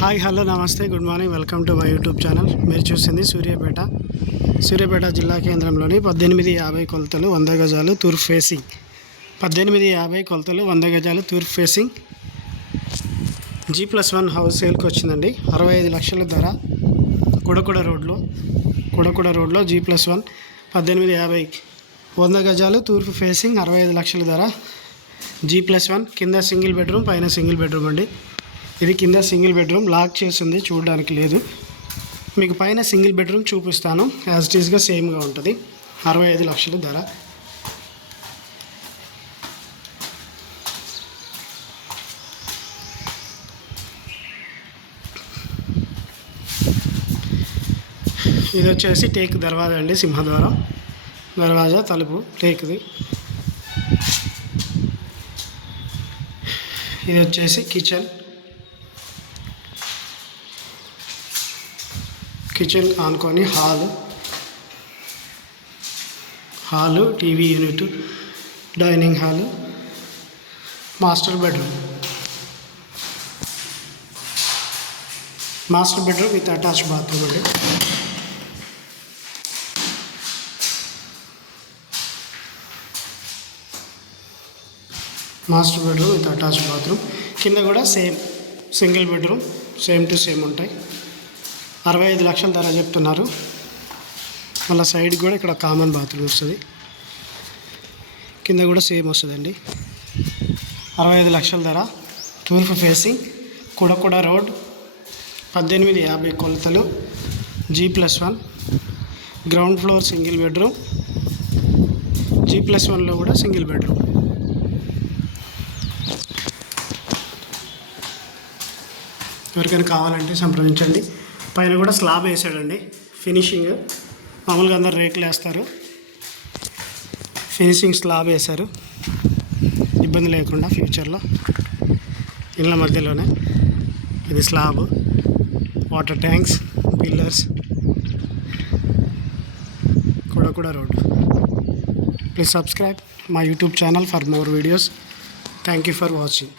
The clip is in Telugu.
హాయ్ హలో నమస్తే good morning welcome to my YouTube channel. మీరు చూసింది సూర్యాపేట జిల్లా కేంద్రంలోని 1850 కొలతలు 100 గజాలు తూర్పు ఫేసింగ్ 1850 కొలతలు 100 గజాలు తూర్పు ఫేసింగ్ G+1 హౌస్ సేల్కి వచ్చిందండి. 65 లక్షల ధర. కొడకొడ రోడ్లో G+1 1850 100 గజాలు తూర్పు ఫేసింగ్ 65 లక్షల ధర. G+1 కింద సింగిల్ బెడ్రూమ్ పైన సింగిల్ బెడ్రూమ్ అండి. ఇది కింద సింగిల్ బెడ్రూమ్ లాక్ చేసింది, చూడడానికి లేదు. మీకు పైన సింగిల్ బెడ్రూమ్ చూపిస్తాను. యాజ్ ఇట్ ఈస్గా సేమ్గా ఉంటుంది. 65 లక్షల ధర. ఇది వచ్చేసి టేక్ దర్వాజా అండి, సింహద్వారం దర్వాజా తలుపు టేక్ది. ఇది వచ్చేసి కిచెన్ ఆనుకొని hall TV unit, dining hall, master bedroom with attach bathroom అండి. Master bedroom with attach bathroom. కింద కూడా same single bedroom, same to same ఉంటాయి. 65 లక్షల ధర చెప్తున్నారు. మళ్ళీ సైడ్ కూడా ఇక్కడ కామన్ బాత్రూమ్ వస్తుంది. కింద కూడా సేమ్ వస్తుందండి. 65 లక్షల ధర. తూర్పు ఫేసింగ్, కొడకొడ రోడ్, 1850 కొలతలు, G+1 ground floor single bedroom. G+1లో కూడా సింగిల్ బెడ్రూమ్. ఎవరికైనా కావాలంటే సంప్రదించండి. పైన కూడా స్లాబ్ వేసాడండి. ఫినిషింగ్ మామూలుగా అందరు రేకులు వేస్తారు, ఫినిషింగ్ స్లాబ్ వేశారు. ఇబ్బంది లేకుండా ఫ్యూచర్లో ఇళ్ళ మధ్యలోనే. ఇది స్లాబ్, వాటర్ ట్యాంక్స్, పిల్లర్స్, కొడకొడ road. Please subscribe my YouTube channel for more videos. Thank you for watching.